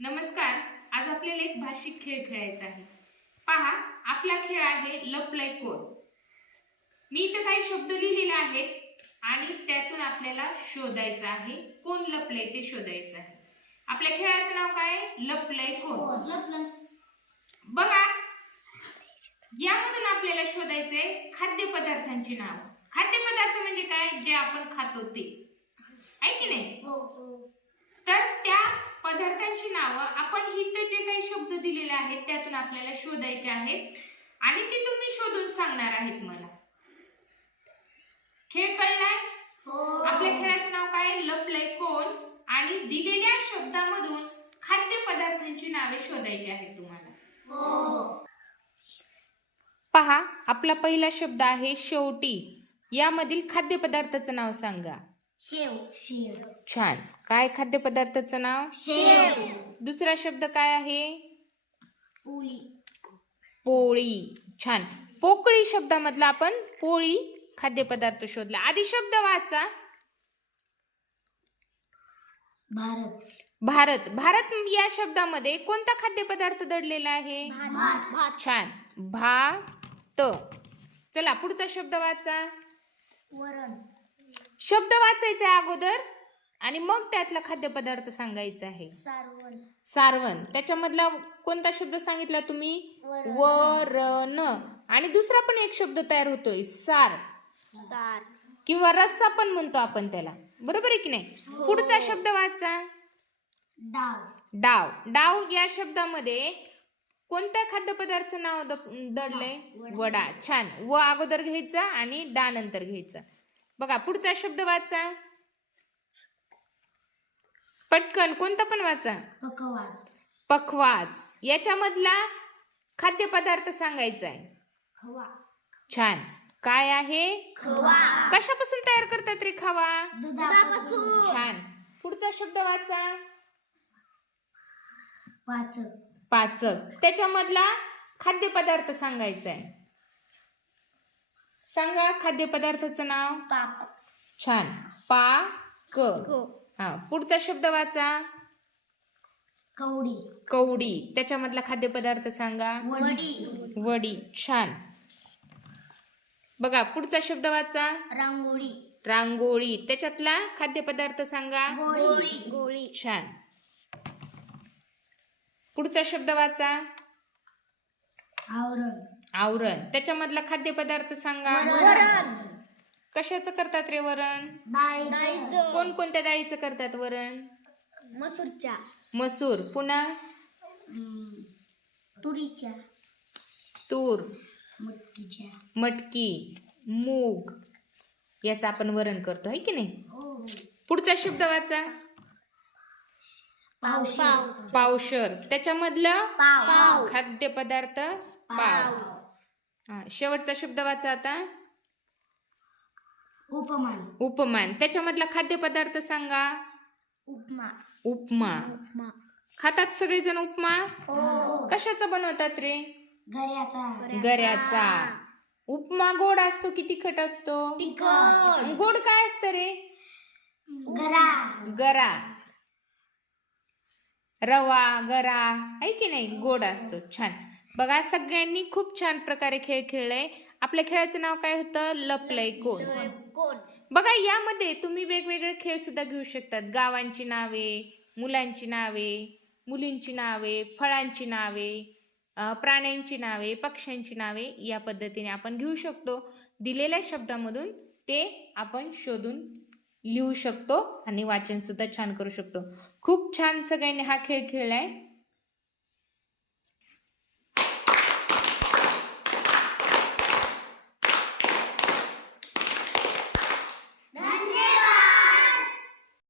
नमस्कार. आज आपल्याला एक भाषिक खेळ खेळायचा आहे. पहा, आपला खेळ आहे लपलय कोण. मी इथे काही शब्द लिहिलेले आहेत आणि त्यातून आपल्याला शोधायचं आहे कोण लपलय ते शोधायचं आहे. आपल्या खेळाचं नाव काय आहे? लपलय कोण. बघा, यामधून आपल्याला शोधायचंय खाद्यपदार्थांची नाव. खाद्यपदार्थ म्हणजे काय? जे आपण खातो ते, आहे की नाही? तर त्या पदार्थांची नावं आपण इथे जे काही शब्द दिलेले आहेत त्यातून आपल्याला शोधायचे आहेत आणि ते तुम्ही शोधून सांगणार आहेत मला. खेळ कळलाय? आपल्या खेळाचं नाव काय? लपलय कोण. आणि दिलेल्या शब्दामधून खाद्यपदार्थांची नावे शोधायची आहेत तुम्हाला. पहा, आपला पहिला शब्द आहे शेवटी. यामधील खाद्यपदार्थाचं नाव सांगा. शेव. शेव. छान. काय खाद्यपदार्थाचं नाव? शेव. दुसरा शब्द काय आहे? पोळी. पोळी. छान. पोकळी शब्दामधला आपण पोळी खाद्यपदार्थ शोधला. आधी शब्द वाचा. भारत. भारत. भारत या शब्दामध्ये कोणता खाद्यपदार्थ दडलेला आहे? भात. छान. भात. चला पुढचा शब्द वाचा. वरण. शब्द वाचायचा अगोदर आणि मग त्यातला खाद्यपदार्थ सांगायचा आहे. सारवण. सारवण. त्याच्यामधला कोणता शब्द सांगितला तुम्ही? वरण. वरण. आणि दुसरा पण एक शब्द तयार होतोय, सार सार. किंवा रस्सा पण म्हणतो आपण त्याला. बरोबर आहे की नाही? पुढचा शब्द वाचा. डाव. डाव. डाव या शब्दामध्ये कोणत्या खाद्यपदार्थाचं नाव दडलंय? वडा. छान. व अगोदर घ्यायचा आणि डा नंतर घ्यायचा. बघा पुढचा शब्द वाचा पटकन. कोणता पण वाचा. पकवाज. पखवाज. याच्यामधला खाद्यपदार्थ सांगायचा आहे. खवा. छान. काय आहे? खवा. कशापासून तयार करतात रे खवा? दुधापासून. छान. पुढचा शब्द वाचा. पाचक. पाचक. त्याच्यामधला खाद्यपदार्थ सांगायचा आहे. सांगा खाद्यपदार्थाचं नाव. पाक. छान. पाक. हा. पुढचा शब्द वाचा. कवडी. कवडी. त्याच्यामधला खाद्यपदार्थ सांगा. वडी. वडी. छान. बघा पुढचा शब्द वाचा. रांगोळी. रांगोळी. त्याच्यातला खाद्यपदार्थ सांगा. गोळी. गोळी. छान. पुढचा शब्द वाचा. आवरण. आवरण. त्याच्यामधला खाद्यपदार्थ सांगा. वरण. कशाचं करतात रे वरण? डाळीचं. कोणकोणत्या डाळीचं करतात वरण? मसूरच्या. मसूर. पुन्हा तुरीच्या. तूर. मटकीच्या. मटकी. मूग. याचं आपण वरण करतो, आहे की नाही? हो. पुढचा शब्द वाचा. पाव. पावशर. त्याच्यामधलं पाव. खाद्यपदार्थ पाव. हा. शेवटचा शब्द वाचा आता. उपमान. उपमान. त्याच्यामधला खाद्यपदार्थ सांगा. उपमा. उपमा. उपमा. खातात सगळेजण उपमा? हो. कशाचा बनवतात रे? गऱ्याचा. गऱ्याचा. उपमा गोड असतो की तिखट असतो? तिखट. गोड काय असतं रे? गरा. गरा. रवा, गरा, आहे की नाही? गोड असतो. छान. बघा सगळ्यांनी खूप छान प्रकारे खेळ खेळलाय. आपल्या खेळाचं नाव काय होतं? लपलय कोण. कोण. बघा यामध्ये तुम्ही वेगवेगळे खेळ सुद्धा घेऊ शकतात. गावांची नावे, मुलांची नावे, मुलींची नावे, फळांची नावे, प्राण्यांची नावे, पक्ष्यांची नावे या पद्धतीने आपण घेऊ शकतो. दिलेल्या शब्दामधून ते आपण शोधून लिहू शकतो आणि वाचन सुद्धा छान करू शकतो. खूप छान सगळ्यांनी हा खेळ खेळलाय.